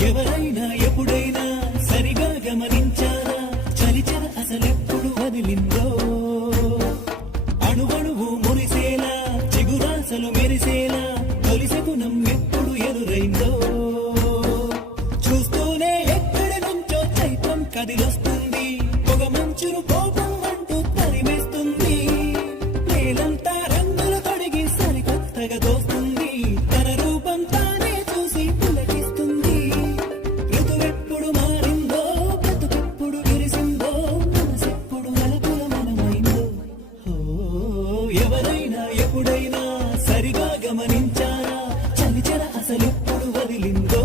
ఎవరైనా ఎప్పుడైనా సరిగా గమనించారా చలిచర అసలెప్పుడు వదిలిందో అణువణువు మురిసేలా చిగురాసలు మెరిసేలా తొలిసగుణం ఎప్పుడు ఎదురైందో చూస్తూనే ఎక్కడి నుంచో చైత్రం కదిలొస్తుంది పొగ మంచును కోపం అంటూ తరిమేస్తుంది నేలంతా రంగులు తొడిగి సరికొత్తగా దోస్తుంది తన రూపం తానే చూసి పులకిస్తుంది ఋతువెప్పుడు మారిందో బ్రతుకెప్పుడు విరిసిందో మనసెప్పుడు నలుపుల మనమైందో ఎవరైనా ఎప్పుడైనా సరిగా గమనించారా చలిచర అసలెప్పుడు వదిలిందో